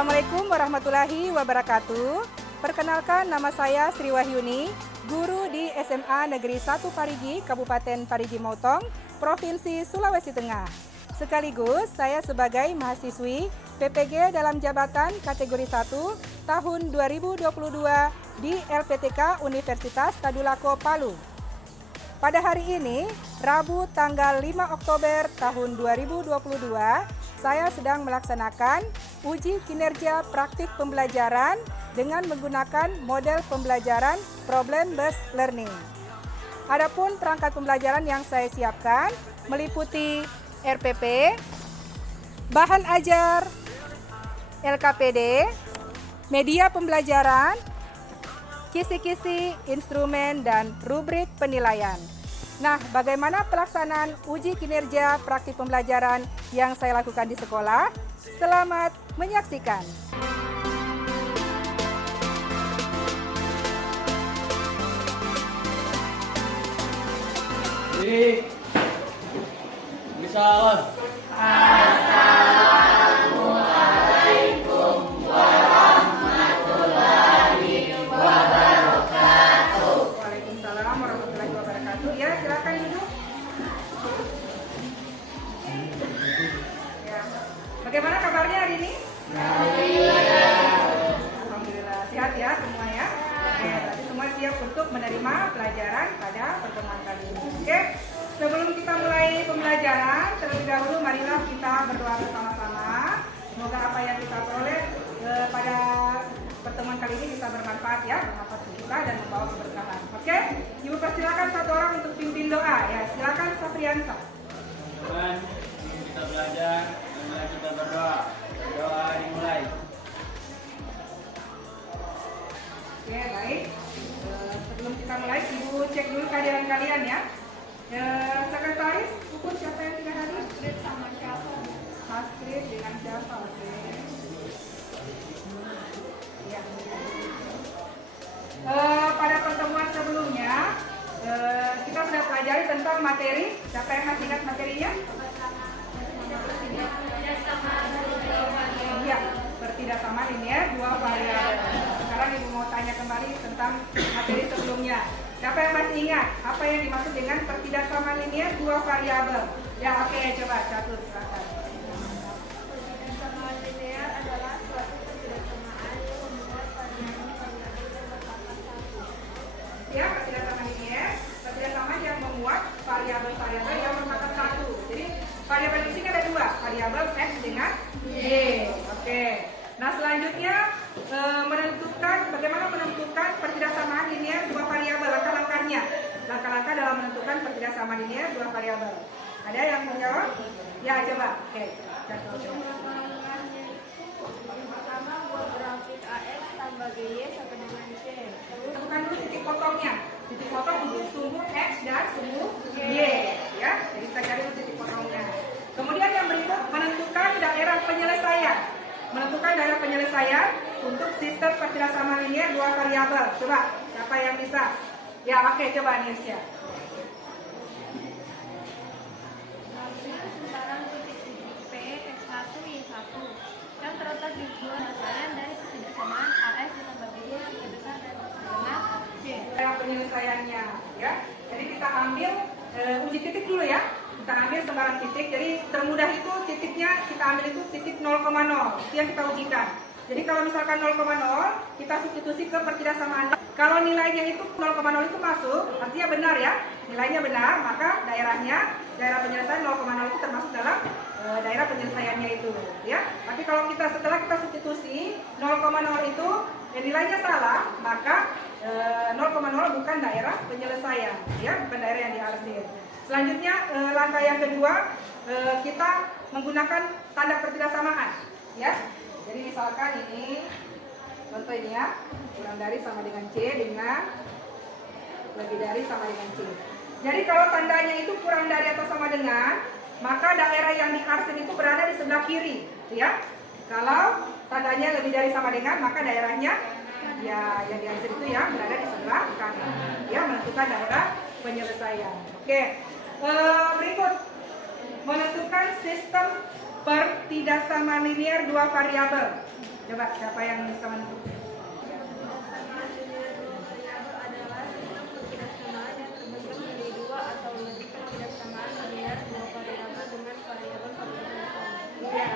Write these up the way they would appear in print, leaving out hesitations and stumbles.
Assalamualaikum warahmatullahi wabarakatuh. Perkenalkan, nama saya Sri Wahyuni, guru di SMA Negeri 1 Parigi, Kabupaten Parigi Motong, Provinsi Sulawesi Tengah. Sekaligus saya sebagai mahasiswi PPG dalam jabatan kategori 1 tahun 2022 di LPTK Universitas Tadulako Palu. Pada hari ini, Rabu tanggal 5 Oktober tahun 2022, saya sedang melaksanakan uji kinerja praktik pembelajaran dengan menggunakan model pembelajaran problem-based learning. Adapun perangkat pembelajaran yang saya siapkan meliputi RPP, bahan ajar, LKPD, media pembelajaran, kisi-kisi, instrumen, dan rubrik penilaian. Nah, bagaimana pelaksanaan uji kinerja praktik pembelajaran yang saya lakukan di sekolah? Selamat menyaksikan. Jadi, misalnya. Assalamualaikum warahmatullahi wabarakatuh. Waalaikumsalam warahmatullahi wabarakatuh. Ya, silakan duduk. Ya. Bagaimana kabarnya hari ini? Alhamdulillah. Sehat ya semua ya? Oke, berarti semua siap untuk menerima pelajaran pada pertemuan kali ini. Oke, sebelum kita mulai pembelajaran, terlebih dahulu marilah kita berdoa bersama-sama. Semoga apa yang kita peroleh pada pertemuan kali ini bisa bermanfaat ya, bermanfaat untuk kita dan membawa keberkahan. Oke, Ibu persilakan satu orang untuk pimpin doa ya. Silakan Sapriansa. Tuhan, kita belajar, mari kita berdoa. Doa dimulai. Oke, baik. Sebelum kita mulai, Ibu cek dulu kehadiran kalian ya. Sekretaris, ukur siapa yang tidak hadir? Astrid sama siapa? Astrid dengan siapa? Oke. Ya. Pada pertemuan sebelumnya, kita sudah pelajari tentang materi. Siapa yang masih ingat materinya? Iya, bertidak sama linear dua variabel. Sekarang Ibu mau tanya kembali tentang materi sebelumnya. Siapa yang masih ingat apa yang dimaksud dengan pertidak sama linear dua variabel? Ya, oke, coba catur silakan. Pertidaksama linear adalah suatu pertidaksamaan yang membuat variabel bertambah satu. Ya, pertidaksama linear, pertidaksama yang memuat variabel-variabel yang berpangkat satu. Jadi variabel di sini ada dua, variabel x dengan y. Oke. Nah, selanjutnya bagaimana menentukan pertidaksamaan linear dua variabel, langkah-langkahnya. Langkah-langkah dalam menentukan pertidaksamaan linear dua variabel. Ada yang mau jawab? Ya, coba. Oke. Langkah-langkahnya itu yang pertama buat grafik AX tambah GY sama dengan C. Tentukan dulu titik potongnya. Titik potong untuk sumbu x dan sumbu y. Ya, jadi kita cari dulu titik potongnya. Kemudian yang berikut menentukan daerah penyelesaian. Menentukan daerah penyelesaian untuk sistem pertidaksamaan linear dua variabel. Coba, siapa yang bisa? Ya, oke, coba Nirsia. Ambil sekarang titik P X1 Y1 yang terletak di dua penyelesaian dari pertidaksamaan AX ditambah GY yang lebih besar dari dengan C. Daerah penyelesaiannya, ya. Jadi kita ambil uji titik dulu ya. Kita ambil sembarang titik. Jadi termudah itu titiknya kita ambil itu titik 0,0. Itu yang kita ujikan. Jadi kalau misalkan 0,0 kita substitusi ke pertidaksamaan. Kalau nilainya itu 0,0 itu masuk, artinya benar ya. Nilainya benar, maka daerah penyelesaian 0,0 itu termasuk dalam daerah penyelesaiannya itu, ya. Tapi kalau setelah kita substitusi 0,0 itu nilainya salah, maka 0,0 bukan daerah penyelesaian, ya, bukan daerah yang diarsir. Selanjutnya langkah yang kedua, kita menggunakan tanda pertidaksamaan, ya. Jadi misalkan ini contoh ini ya, kurang dari sama dengan C dengan lebih dari sama dengan C. Jadi kalau tandanya itu kurang dari atau sama dengan, maka daerah yang diarsir itu berada di sebelah kiri, ya. Kalau tandanya lebih dari sama dengan, maka daerahnya ya yang diarsir itu ya berada di sebelah kanan, ya, menentukan daerah penyelesaian. Oke, berikut menentukan sistem pertidaksamaan linear dua variabel. Coba siapa yang bisa menentukan? Dasarnya linear dua variabel adalah sistem ketidaksamaan yang terbagi menjadi dua atau lebih ketidaksamaan linear dua variabel dengan variabel-variabel yang sama. Iya,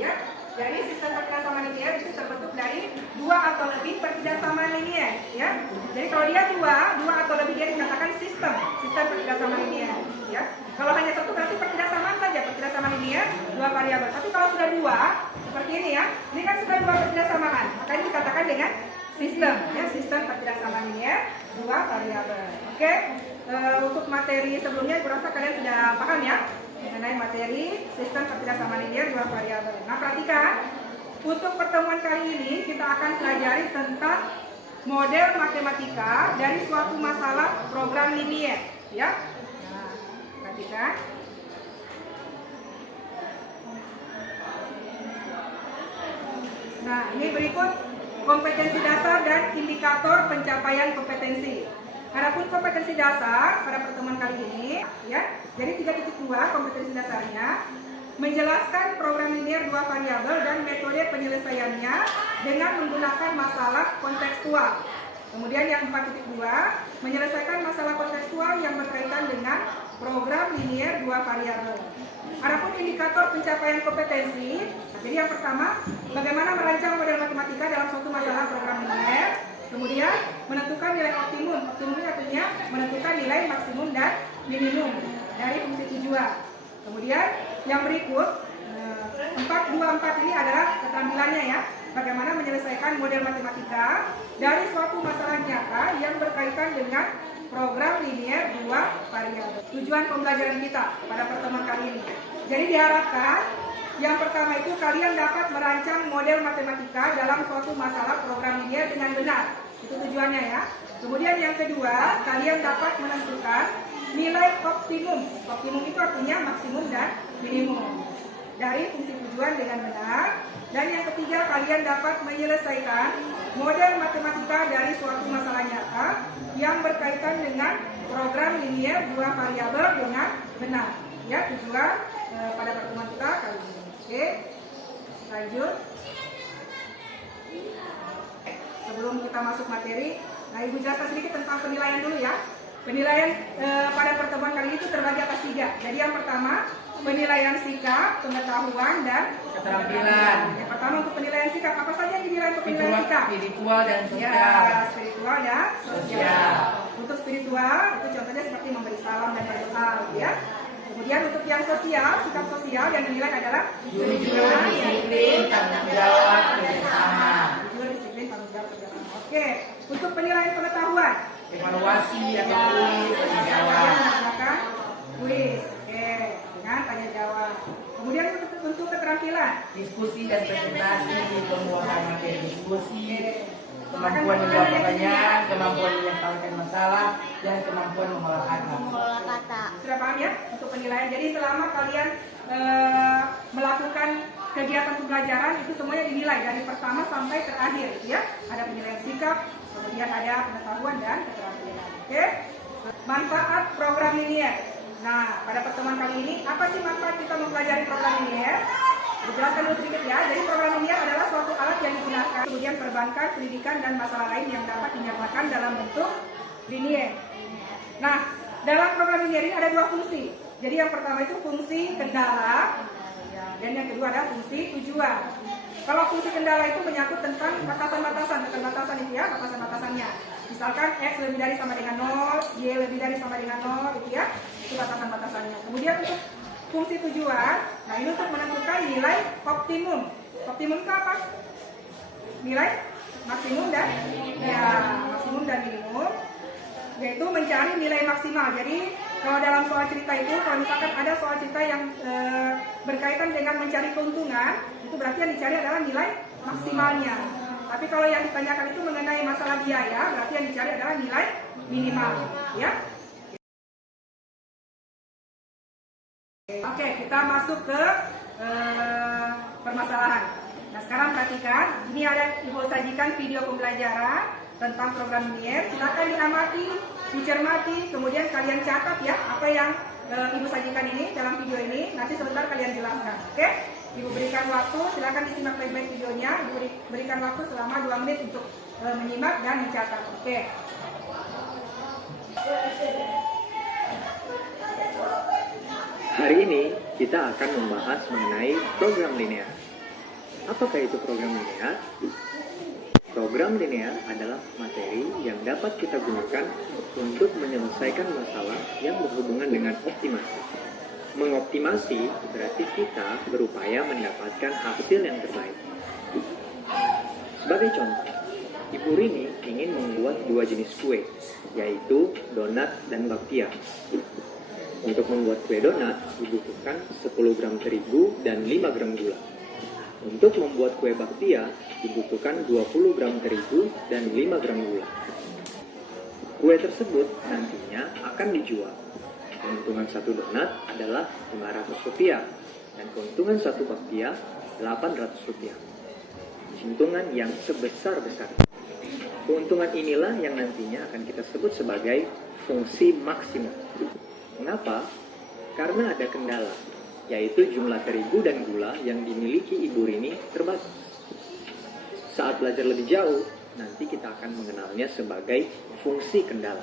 ya. Jadi sistem perkirasamaan linear itu terbentuk dari dua atau lebih perkirasamaan linear, ya. Jadi kalau dia dua atau lebih dia dikatakan sistem perkirasamaan linear, ya. Kalau hanya satu berarti perkirasamaan saja, perkirasamaan linear dua variabel. Tapi kalau sudah dua, seperti ini ya, ini kan sudah dua perkirasamaan, makanya dikatakan dengan sistem, ya, sistem perkirasamaan linear dua variabel. Oke. Untuk materi sebelumnya, kurasa kalian sudah paham ya mengenai materi sistem perkirasamaan linear dua variabel. Nah, perhatikan, untuk pertemuan kali ini kita akan pelajari tentang model matematika dari suatu masalah program linear, ya. Nah, perhatikan. Nah, ini berikut kompetensi dasar dan indikator pencapaian kompetensi. Adapun kompetensi dasar pada pertemuan kali ini, ya, jadi 3.2 kompetensi dasarnya menjelaskan program linear dua variabel dan metode penyelesaiannya dengan menggunakan masalah kontekstual. Kemudian yang 4.2 menyelesaikan masalah kontekstual yang berkaitan dengan program linear dua variabel. Adapun indikator pencapaian kompetensi, jadi yang pertama, bagaimana merancang model matematika dalam suatu masalah program linear. Kemudian menentukan nilai optimum. Optimum ini artinya menentukan nilai maksimum dan minimum dari fungsi tujuan. Kemudian yang berikut 424 ini adalah keterampilannya ya. Bagaimana menyelesaikan model matematika dari suatu masalah nyata yang berkaitan dengan program linear dua variabel. Tujuan pembelajaran kita pada pertemuan kali ini. Jadi diharapkan yang pertama itu kalian dapat merancang model matematika dalam suatu masalah program linear dengan benar. Itu tujuannya ya. Kemudian yang kedua, kalian dapat menentukan nilai optimum. Optimum itu artinya maksimum dan minimum dari fungsi tujuan dengan benar. Dan yang ketiga, kalian dapat menyelesaikan model matematika dari suatu masalah nyata yang berkaitan dengan program linear dua variabel dengan benar. Ya, tujuan pada pertemuan kita kali ini. Oke, lanjut. Sebelum kita masuk materi, nah Ibu jelaskan sedikit tentang penilaian dulu ya. Penilaian pada pertemuan kali ini itu terbagi atas 3. Jadi yang pertama, penilaian sikap, pengetahuan, dan keterampilan. Yang pertama untuk penilaian sikap, apa saja yang dinilai untuk penilaian sikap? Spiritual dan sosial. Ya, spiritual dan sosial. Untuk spiritual, itu contohnya seperti memberi salam dan berdoa, ya. Kemudian untuk yang sosial, sikap sosial yang dinilai adalah jujur, disiplin, tanggung jawab, kerjasama. Jujur, disiplin, tanggung jawab, kerjasama. Oke, untuk penilaian pengetahuan, Evaluasi atau kuis, tanya jawab. menggunakan kuis, oke, dengan tanya jawab. Kemudian untuk keterampilan, Diskusi dan presentasi, pembuatan materi diskusi, kemampuan menjawab pertanyaan, kemampuan menyelesaikan masalah, dan kemampuan mengolah kata. sudah paham ya untuk penilaian. Jadi selama kalian melakukan kegiatan pembelajaran itu semuanya dinilai dari pertama sampai terakhir, ya. Ada penilaian sikap, kemudian ada pengetahuan dan keterampilan. Oke. Manfaat program linear. Nah, pada pertemuan kali ini apa sih manfaat kita mempelajari program linear? Dijelaskan dulu sedikit ya. Jadi program linear adalah suatu alat yang digunakan kemudian perbankan, pendidikan, dan masalah lain yang dapat dinyatakan dalam bentuk linear. Nah, dalam program linear ini ada 2 fungsi. Jadi yang pertama itu fungsi kendala, dan yang kedua adalah fungsi tujuan. Kalau fungsi kendala itu menyangkut tentang batasan-batasan itu ya, batasan-batasannya. Misalkan X lebih dari sama dengan 0, Y lebih dari sama dengan 0, itu ya, itu batasan-batasannya. Kemudian untuk fungsi tujuan, nah ini untuk menentukan nilai optimum. Optimum itu apa? Nilai maksimum dan ya, maksimum dan minimum, yaitu mencari nilai maksimal. Jadi kalau dalam soal cerita itu, kalau misalkan ada soal cerita yang berkaitan dengan mencari keuntungan, itu berarti yang dicari adalah nilai maksimalnya. Tapi kalau yang ditanyakan itu mengenai masalah biaya, berarti yang dicari adalah nilai minimal, ya. Oke, kita masuk ke permasalahan. Nah, sekarang perhatikan, ini ada Ibu sajikan video pembelajaran tentang program linear. Silakan diamati, dicermati, kemudian kalian catat ya apa yang Ibu sajikan ini dalam video ini. Nanti sebentar kalian jelaskan. Oke? Ibu berikan waktu, silakan disimak baik-baik videonya. Ibu berikan waktu selama 2 menit untuk menyimak dan mencatat. Oke. Hari ini kita akan membahas mengenai program linear. Apakah itu program linear? Program linear adalah materi yang dapat kita gunakan untuk menyelesaikan masalah yang berhubungan dengan optimasi. Mengoptimasi berarti kita berupaya mendapatkan hasil yang terbaik. Sebagai contoh, Ibu Rini ingin membuat 2 jenis kue, yaitu donat dan bakpia. Untuk membuat kue donat dibutuhkan 10 gram terigu dan 5 gram gula. Untuk membuat kue bakpia dibutuhkan 20 gram terigu dan 5 gram gula. Kue tersebut nantinya akan dijual. Keuntungan satu donat adalah Rp500 dan keuntungan satu bakpia Rp800. Keuntungan yang sebesar-besar. Keuntungan inilah yang nantinya akan kita sebut sebagai fungsi maksimum. Mengapa? Karena ada kendala, yaitu jumlah terigu dan gula yang dimiliki Ibu Rini terbatas. Saat belajar lebih jauh, nanti kita akan mengenalnya sebagai fungsi kendala.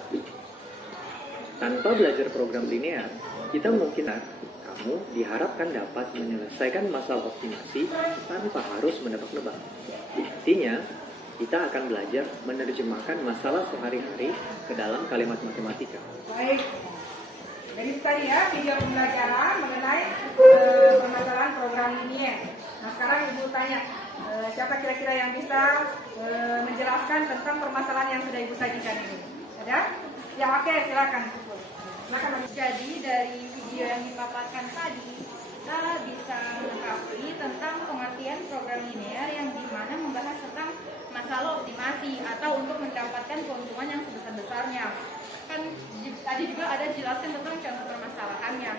Tanpa belajar program linear, kita kamu diharapkan dapat menyelesaikan masalah optimasi tanpa harus menebak-nebak. Artinya, kita akan belajar menerjemahkan masalah sehari-hari ke dalam kalimat matematika. Baik. Jadi tadi ya video pembelajaran mengenai permasalahan program linear. Nah sekarang Ibu tanya, siapa kira-kira yang bisa menjelaskan tentang permasalahan yang sudah Ibu sajikan ini? Ada? Ya oke, silakan. Silakan. Jadi dari video yang dipaparkan tadi, kita bisa mengetahui tentang pengertian program linear yang dimana membahas tentang masalah optimasi atau untuk mendapatkan keuntungan yang sebesar-besarnya. Kan tadi juga ada jelaskan tentang contoh permasalahannya.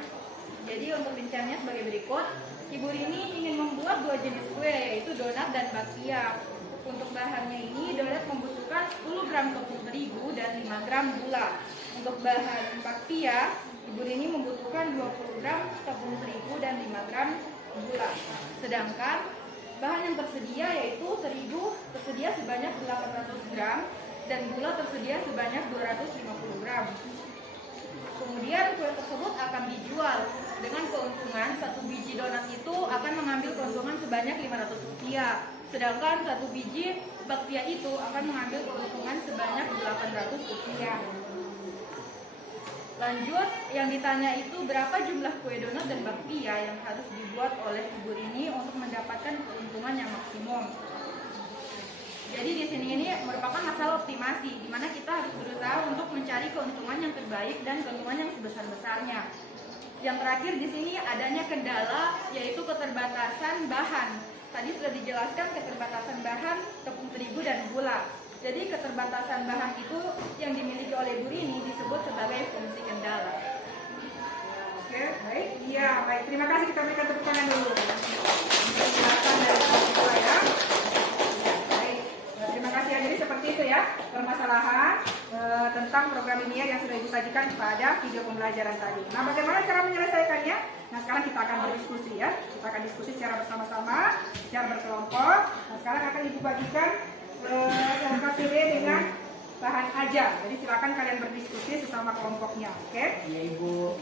Jadi untuk rinciannya sebagai berikut, Ibu Rini ingin membuat 2 jenis kue, yaitu donat dan bakpia. Untuk bahannya ini, donat membutuhkan 10 gram tepung terigu dan 5 gram gula. Untuk bahan bakpia, Ibu Rini membutuhkan 20 gram tepung terigu dan 5 gram gula. Sedangkan bahan yang tersedia yaitu terigu tersedia sebanyak 800 gram dan gula tersedia sebanyak 250 gram. Kemudian kue tersebut akan dijual dengan keuntungan 1 biji donat itu akan mengambil keuntungan sebanyak Rp500. Sedangkan 1 biji bakpia itu akan mengambil keuntungan sebanyak Rp800. Lanjut, yang ditanya itu berapa jumlah kue donat dan bakpia yang harus dibuat oleh Ibu Rini untuk mendapatkan keuntungan yang maksimum. Jadi di sini ini merupakan masalah optimasi, di mana kita harus berusaha untuk mencari keuntungan yang terbaik dan keuntungan yang sebesar-besarnya. Yang terakhir di sini adanya kendala, yaitu keterbatasan bahan. Tadi sudah dijelaskan keterbatasan bahan tepung terigu dan gula. Jadi keterbatasan bahan itu yang dimiliki oleh Bu Rini disebut sebagai fungsi kendala. Oke, baik. Iya, baik. Terima kasih, kita berikan tepuk tangan dulu. Penjelasan dari Ibu ya. Terima kasih ya. Jadi seperti itu ya permasalahan tentang program linear yang sudah Ibu sajikan pada video pembelajaran tadi. Nah, bagaimana cara menyelesaikannya? Nah, sekarang kita akan berdiskusi ya. Kita akan diskusi secara bersama-sama, secara berkelompok. Nah, sekarang akan Ibu bagikan KTB dengan bahan ajar. Jadi silakan kalian berdiskusi sesama kelompoknya, oke? Iya Ibu.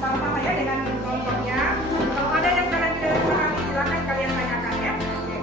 Sama-sama ya dengan kelompoknya. Kalau ada yang kalian tidak pahami, silakan kalian tanyakan ya. Oke.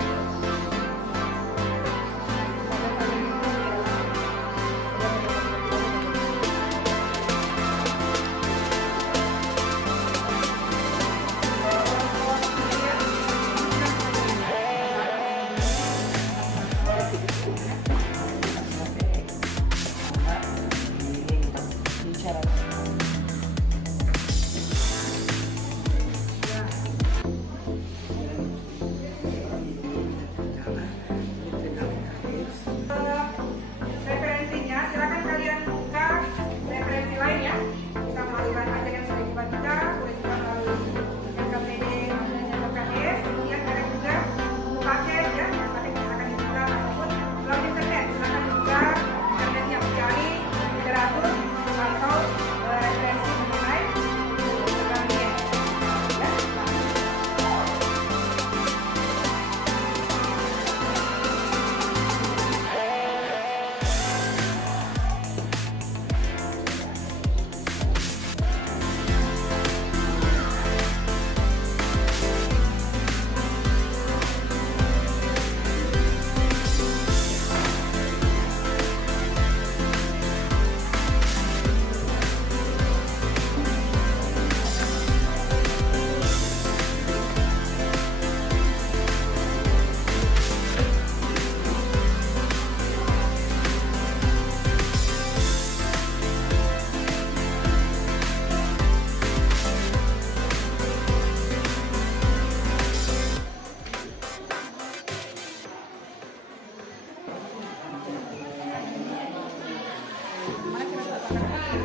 Gimana cara meletakkan?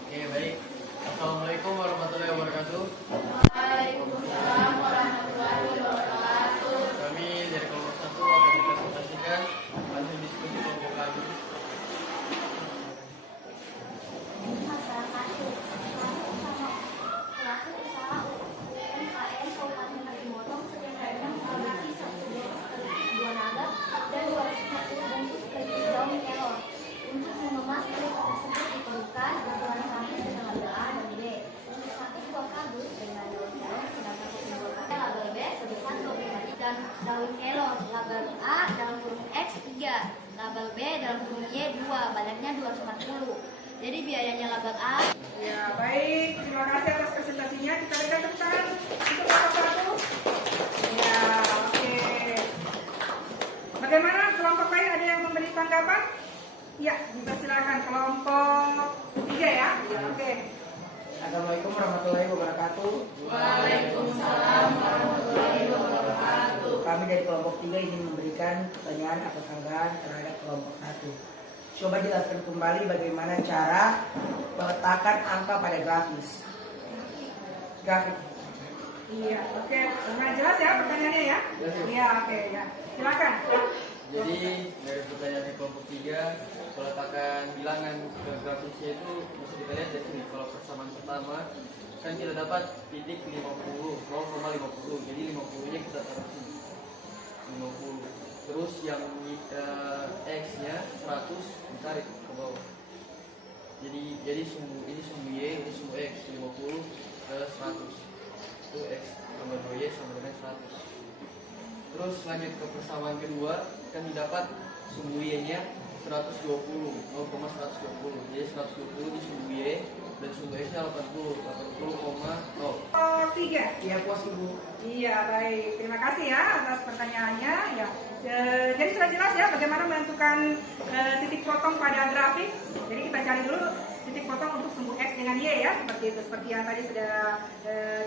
Oke, baik. Assalamualaikum warahmatullahi wabarakatuh. Kami dari kelompok 1 akan dipresentasikan hasil diskusi kelompok kami. Pelaku usaha UMKM Kabupaten Karimotong setidaknya memproduksi 1 naga dan 240 bungkus keripik daun kelor. Untuk mengemas keripik tersebut diperlukan bagian kardus dengan label A dan B. Untuk 1 buah kardus dengan daun kelor, sedangkan untuk 2 buah label B sebesar 12 dan daun kelor. Label A dalam kurung X 3, label B dalam kurung Y 2, banyaknya 240. Jadi biayanya label A. Ya, baik. Terima kasih atas presentasinya. Kita berikan tepuk tangan untuk kelompok 1. Ya, oke. Bagaimana kelompok lain, ada yang memberi tanggapan? Ya, dipersilakan kelompok 3 ya. Ya, oke. Assalamualaikum warahmatullahi wabarakatuh. Waalaikumsalam warahmatullahi wabarakatuh. Kami dari kelompok 3 ingin memberikan pertanyaan atau sanggahan terhadap kelompok 1. Coba jelaskan kembali bagaimana cara meletakkan angka pada grafis. Grafik. Iya, oke. Dengan jelas ya pertanyaannya ya? Iya, oke ya. Silakan. Ya. Jadi dari pertanyaan di kelompok 3, peletakan bilangan ke grafisnya itu bisa kita lihat dari sini. Kalau persamaan pertama kan kita dapat titik 50, 0,50. Jadi 50-nya kita taruh sini. 50. Terus yang X-nya 100 ditarik ke bawah. Jadi sumbu ini sumbu Y, ini sumbu X, 50 ke 100. Itu X tambah 2Y sama dengan 100. Terus lanjut ke persamaan kedua, kan didapat sumbu Y-nya 120, 0,120. Jadi 120 di sumbu Y dan sumbu X-nya 80, 80,0. Kelompok 3. Iya, puas Ibu. Iya, baik. Terima kasih ya atas pertanyaannya. Ya. Jadi sudah jelas ya bagaimana menentukan titik potong pada grafik. Jadi kita cari dulu titik potong untuk sumbu X dengan Y ya, seperti itu, seperti yang tadi sudah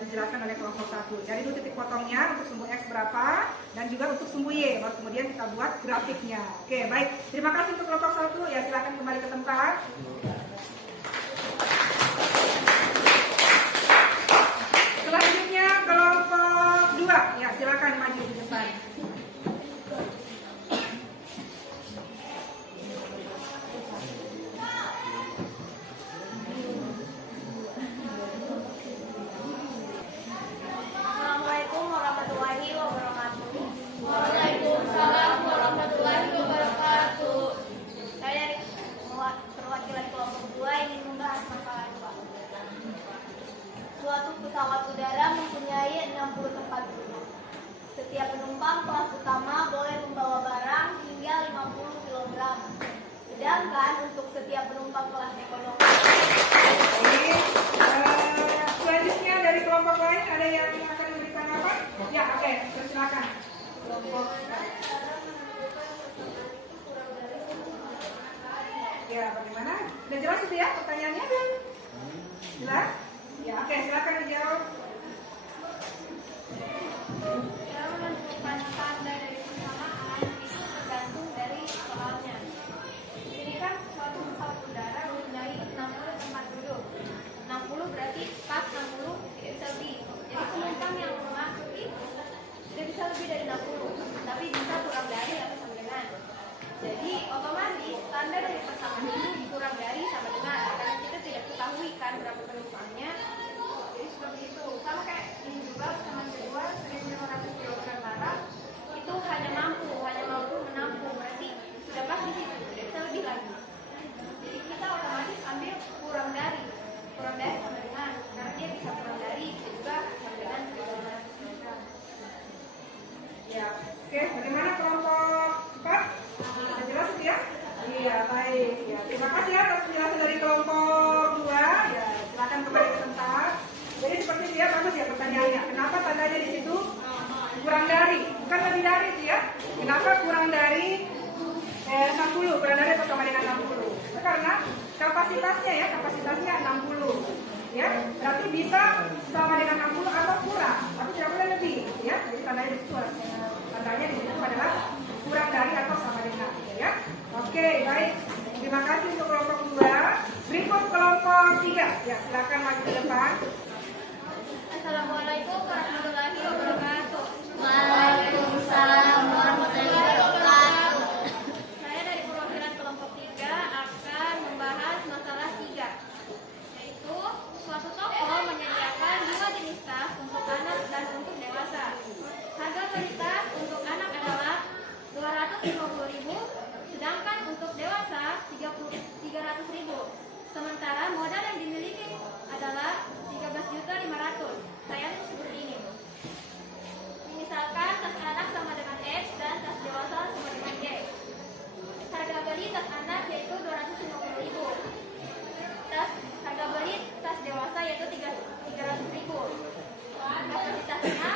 dijelaskan oleh kelompok 1. Cari dulu titik potongnya untuk sumbu X berapa dan juga untuk sumbu Y, baru kemudian kita buat grafiknya. Oke, baik. Terima kasih untuk kelompok 1. Ya, silakan kembali ke tempat. Selanjutnya kelompok 2. Ya, silakan maju di depan. Assalamualaikum warahmatullahi wabarakatuh. Waalaikumsalam warahmatullahi wabarakatuh. Saya dari perwakilan kelompok 2 ingin membahas masalah 2. Suatu pesawat udara mempunyai 60 tempat duduk. Setiap penumpang kelas utama boleh membawa barang hingga 50 kg. Sedangkan untuk setiap penumpang kelas ekonomi. Baik. Selanjutnya dari kelompok lain ada yang akan memberikan apa? Ya, oke. Silakan. Kelompok. Ya, bagaimana? Sudah jelas itu ya pertanyaannya? Jelas? Ya, oke. Silakan dijawab. Cara menentukan standar dari persamaan itu tergantung dari soalnya. Jadi kan suatu pesawat udara mempunyai 60 tempat duduk. 60 berarti pas 60 tidak bisa lebih. Jadi penumpang yang memasuki tidak bisa lebih dari 60, tapi bisa kurang dari atau sama dengan. Jadi otomatis standar dari persamaan itu dikurang dari sama dengan, karena kita tidak ketahui kan berapa penumpangnya. Jadi seperti itu. Sama kayak ini juga persamaan kedua 1.500 kg barang itu hanya mampu menampung, berarti sudah pas di situ, tidak bisa lebih lagi. Jadi kita otomatis ambil kurang dari sama dengan, karena dia bisa kurang dari dan juga sama dengan 1.500. Ya, oke. Bagaimana kelompok 4? Sudah jelas itu ya? Iya, baik. Ya, terima kasih atas penjelasan dari kelompok 2. Ya, silakan kembali ke tempat. Jadi seperti itu ya, bagus ya pertanyaannya. Kenapa tandanya di situ kurang dari? Bukan lebih dari itu ya. Kenapa kurang dari 60? Kurang dari atau sama dengan 60? Itu karena kapasitasnya 60. Ya, berarti bisa sama dengan 60 atau kurang, tapi tidak boleh lebih, ya. Jadi tandanya di situ adalah kurang dari atau sama dengan, ya. Oke, baik. Terima kasih untuk kelompok 2. Berikut kelompok 3. Ya, silakan maju ke depan. Assalamualaikum warahmatullahi wabarakatuh. Waalaikumsalam warahmatullahi wabarakatuh. Saya dari perwakilan kelompok 3 akan membahas masalah 3, yaitu suatu toko menyediakan 2 jenis tas untuk anak dan untuk dewasa. Harga beli tas untuk anak adalah 250.000, sedangkan untuk dewasa 300.000. Sementara modal yang dimiliki adalah 13.500.000. Sayangnya seperti ini. Misalkan tas anak sama dengan X dan tas dewasa sama dengan Y. Harga beli tas anak yaitu 250.000. Harga beli tas dewasa yaitu 300.000. Kapasitasnya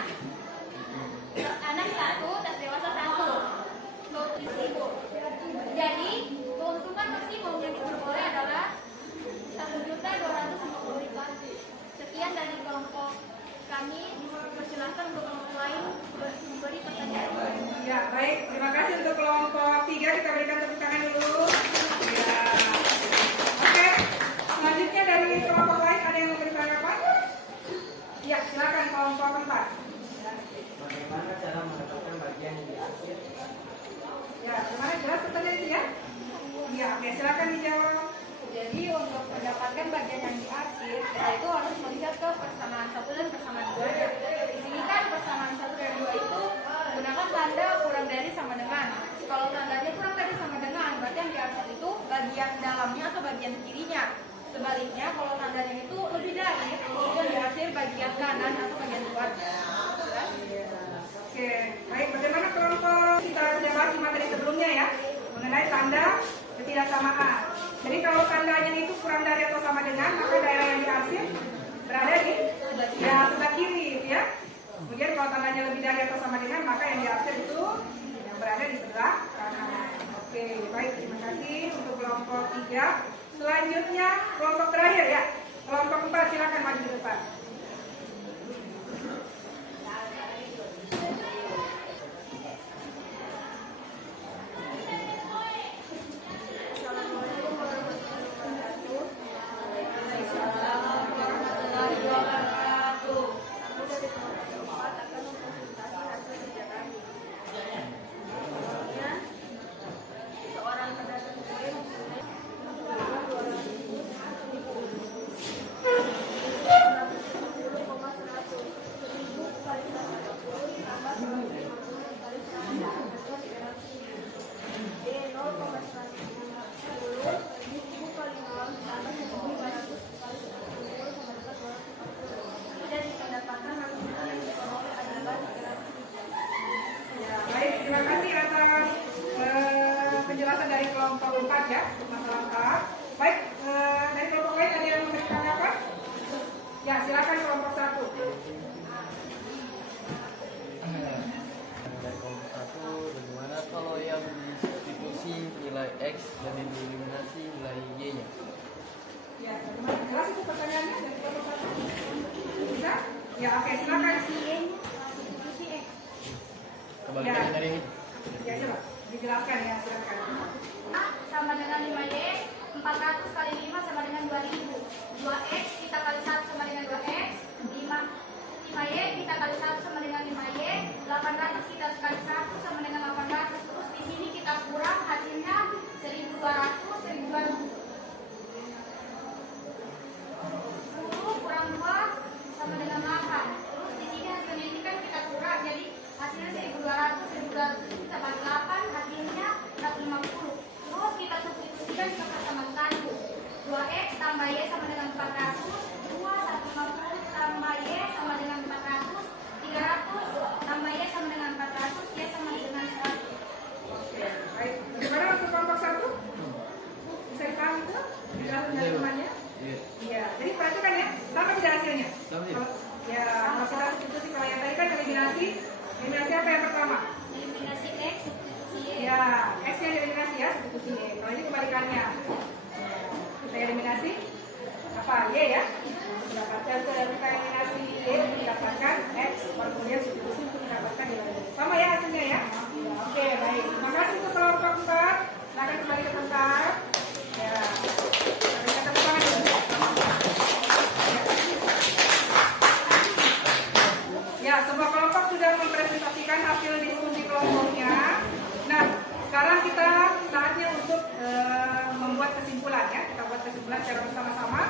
tas anak 1, tas dewasa 1. 20.000. Jadi keuntungan maksimum yang diperoleh adalah 1.250.000. Sekian dari kelompok kami. Persilahkan untuk kelompok lain memberi pertanyaan. Ya, baik. Terima kasih untuk kelompok 3. Kita berikan tepuk tangan dulu. Ya. Oke. Selanjutnya dari kelompok lain ada yang memberi tanggapan? Ya, silakan kelompok 4. Bagaimana cara mendapatkan bagian yang diarsip? Ya, bagaimana jelas pertanyaan itu ya? Ya, oke, silakan dijawab. Jadi untuk mendapatkan bagian yang diarsip, kita itu harus melihat ke persamaan 1 dan persamaan 2. Di sini kan persamaan 1 dan 2 itu menggunakan tanda kurang dari sama dengan. Kalau tandanya kurang dari sama dengan, berarti yang diarsip itu bagian dalamnya atau bagian kirinya. Sebaliknya, kalau tandanya itu lebih dari, itu yang diarsip bagian kanan atau bagian luarnya. Jelas? Oke, baik. Bagaimana kelompok kita sudah bahas di materi sebelumnya ya, mengenai tanda ketidaksamaan. Jadi kalau tandanya itu kurang dari atau sama dengan, maka daerah yang diarsip berada di sebelah kiri, ya. Kemudian kalau tandanya lebih dari atau sama dengan, maka yang diarsip itu yang berada di sebelah kanan. Oke, baik. Terima kasih untuk kelompok 3. Selanjutnya kelompok terakhir ya, kelompok 4. Silakan maju ke depan. Baik, terima kasih atas penjelasan dari kelompok 4 ya, masalah 4. Baik, dari kelompok lain ada yang memberikan apa? Ya, silakan kelompok 1. Dari kelompok 1, bagaimana kalau yang disubstitusi nilai X dan yang dieliminasi nilai Y-nya? Ya, bagaimana? Jelas itu pertanyaannya dari kelompok 1? Bisa? Ya, oke, silakan. tambah Y sama dengan 400, 2, 150 tambah Y sama dengan 400, 300 tambah Y sama dengan 400, Y sama dengan 100. Oke, baik. Bagaimana untuk kelompok 1? Bisa dipahami itu? Penjelasan dari temannya? Iya, jadi perhatikan ya, sama tidak hasilnya? Sama tidak. Kalau- Ya, kalau kita substitusi, kalau yang tadi kan eliminasi apa yang pertama? Eliminasi X, substitusi Y. Ya, X nya dieliminasi ya, substitusi Y. Kalau ini kebalikannya. Kita eliminasi apa? Y ya. Mendapatkan kita eliminasi Y untuk mendapatkan X, baru kemudian substitusi untuk mendapatkan Y lagi. Sama ya hasilnya ya. Oke, baik. Terima kasih untuk kelompok 4. Silakan kembali ke tempat. Ya. Kita tepuk tangan dulu. Ya, semua kelompok sudah mempresentasikan hasil diskusi kelompoknya. Nah, sekarang kita saatnya untuk membuat kesimpulan ya. Kita buat kesimpulan secara bersama-sama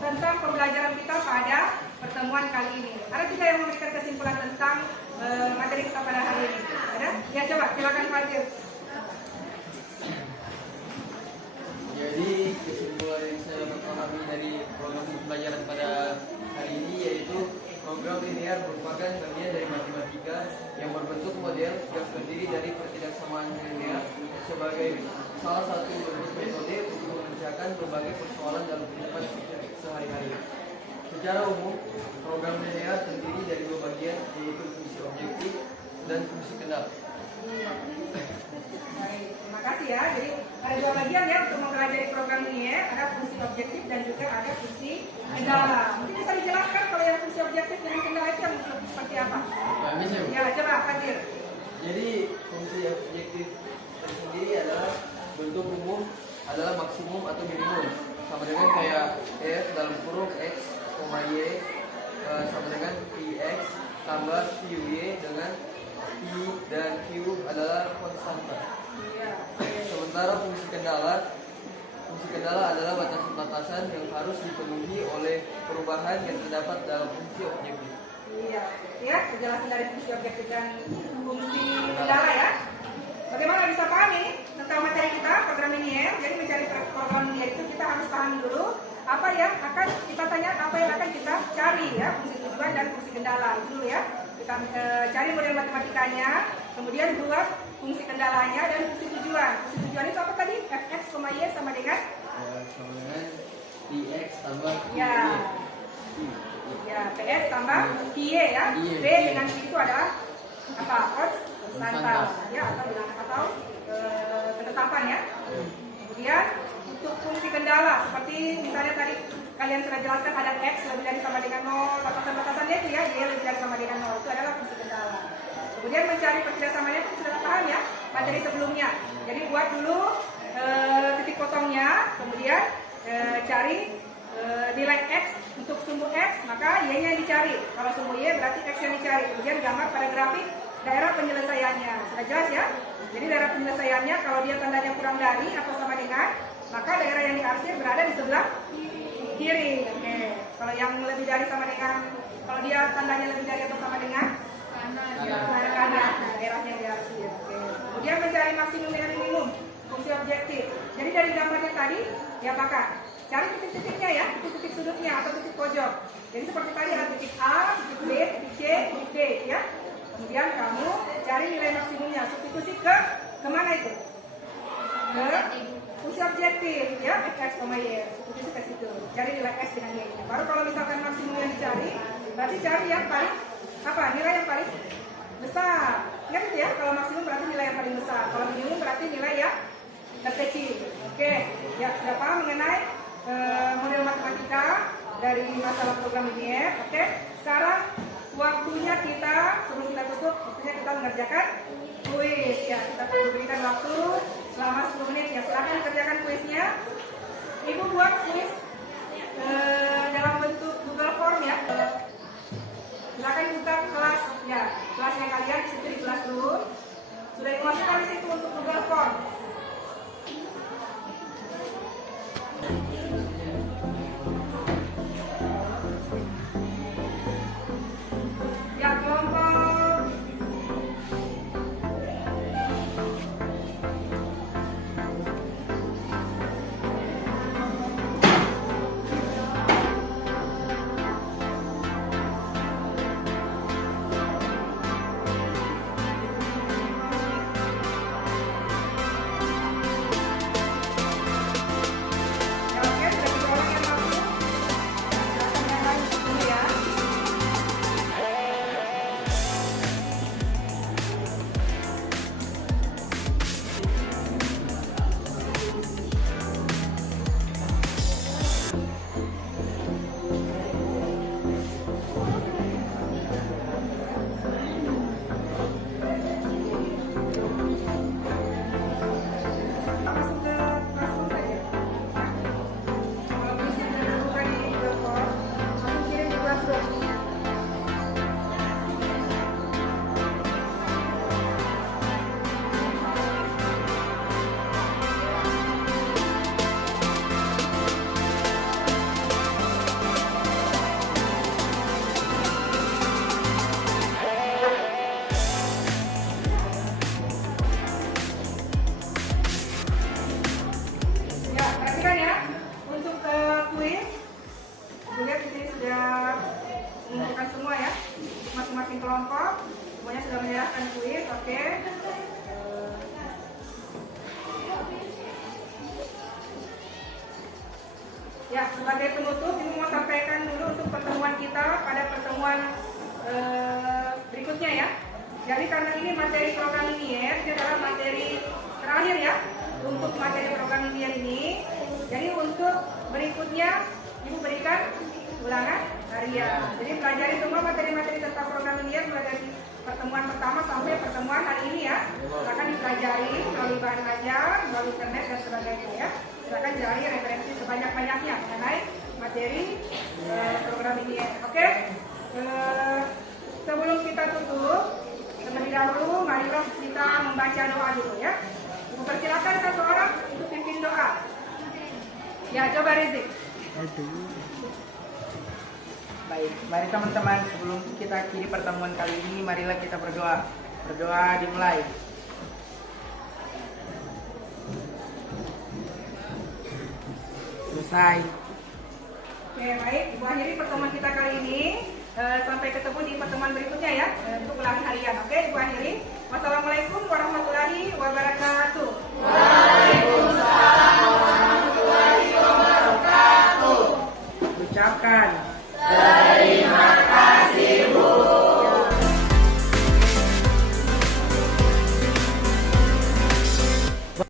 tentang pembelajaran kita pada pertemuan kali ini. Ada tidak yang memberikan kesimpulan tentang materi kita pada hari ini? Ada? Ya, coba silakan Fadil. Jadi kesimpulan yang saya dapat pahami dari program pembelajaran pada hari ini yaitu program linear merupakan bagian dari matematika yang berbentuk model yang terdiri dari pertidaksamaan linear sebagai salah satu bentuk metode untuk mengerjakan berbagai persoalan dalam kehidupan sehari-hari. Secara umum, program linear terdiri dari dua bagian yaitu fungsi objektif dan fungsi kendal. Baik, terima kasih ya. Jadi ada dua bagian ya untuk mempelajari program ini ya. Ada fungsi objektif dan juga ada fungsi kendala. Mungkin bisa dijelaskan kalau yang fungsi objektif dengan kendala itu yang seperti apa? Ya, coba Fadil. Jadi fungsi objektif tersendiri adalah bentuk umum adalah maksimum atau minimum sama dengan kayak f dalam kurung x, y sama dengan px tambah qy dengan p dan q adalah konstanta. Iya. Sementara fungsi kendala adalah batasan-batasan yang harus dipenuhi oleh perubahan yang terdapat dalam fungsi objektif. Iya, ya, penjelasan dari fungsi objektif dan fungsi kendala ya. Bagaimana bisa paham ini tentang materi kita program ini ya? Jadi mencari program ini itu kita harus pahami dulu apa yang akan kita tanya, apa yang akan kita cari ya, fungsi tujuan dan fungsi kendala itu dulu ya. Kita cari model matematikanya, kemudian buat fungsi kendalanya dan fungsi tujuan. Fungsi tujuan itu apa tadi? Fx, y sama dengan Sama dengan px tambah qy. ya. Ya, PS tambah PY ya. Iya, P iya. dengan Q itu adalah apa? Konstanta ya, atau bilangan atau ketetapan ya. Kemudian untuk fungsi kendala seperti misalnya tadi kalian sudah jelaskan ada X lebih dari sama dengan 0, batasan-batasannya itu ya, Y lebih dari sama dengan 0 itu adalah fungsi kendala. Kemudian mencari pertidaksamanya itu sudah paham ya materi sebelumnya. Jadi buat dulu titik potongnya, kemudian cari nilai X untuk sumbu X, maka Y-nya dicari. Kalau sumbu Y berarti X yang dicari. Kemudian gambar pada grafik daerah penyelesaiannya. Sudah jelas ya? Jadi daerah penyelesaiannya kalau dia tandanya kurang dari atau sama dengan, maka daerah yang diarsir berada di sebelah kiri. Oke. Kalau yang lebih dari sama dengan, kalau dia tandanya lebih dari atau sama dengan kanan, daerahnya diarsir. Oke. Kemudian mencari maksimum dengan minimum, fungsi objektif. Jadi dari gambarnya tadi diapakan? Cari titik-titiknya ya, titik-titik sudutnya atau titik pojok. Jadi seperti tadi ada titik A, titik B, titik C, titik D ya. Kemudian kamu cari nilai maksimumnya, substitusi ke kemana itu? Ke fungsi objektif ya, fx, y, substitusi ke situ. Cari nilai x dengan y-nya. Baru kalau misalkan maksimum yang dicari, berarti cari yang paling apa? Nilai yang paling besar. Ingat itu ya, kalau maksimum berarti nilai yang paling besar. Kalau minimum berarti nilai yang terkecil. Oke, ya sudah paham mengenai model matematika dari masalah program ini ya. Oke, sekarang waktunya kita, sebelum kita tutup, waktunya kita mengerjakan kuis ya. Kita berikan waktu selama 10 menit ya. Silahkan kerjakan kuisnya. Ibu buat kuis dalam bentuk Google Form ya. Silakan buka kelas ya, kelasnya kalian di situ di Classroom. Sudah dimasukkan di situ untuk Google Form. Ya, kelompok sebagai penutup, Ibu mau sampaikan dulu untuk pertemuan kita pada pertemuan berikutnya ya. Jadi karena ini materi program linier, ini adalah materi terakhir ya untuk materi program linier ini. Jadi untuk berikutnya Ibu berikan ulangan harian. Jadi pelajari semua materi-materi tentang program linier mulai dari pertemuan pertama sampai pertemuan hari ini ya. Silakan dipelajari melalui bahan ajar, melalui internet dan sebagainya ya. Silakan cari referensi sebanyak-banyaknya mengenai materi program linier. Oke? Sebelum kita tutup, terlebih dahulu marilah kita membaca doa dulu ya. Ibu persilakan satu orang untuk pimpin doa. Ya, coba Rizik. Baik, mari teman-teman sebelum kita akhiri pertemuan kali ini, marilah kita berdoa. Berdoa dimulai. Selesai. Oke, baik. Ibu akhiri pertemuan kita kali ini. Sampai ketemu di pertemuan berikutnya ya untuk ulangan harian. Oke, Ibu akhiri. Wassalamualaikum warahmatullahi wabarakatuh. Waalaikumsalam warahmatullahi wabarakatuh. Ucapkan. Selamat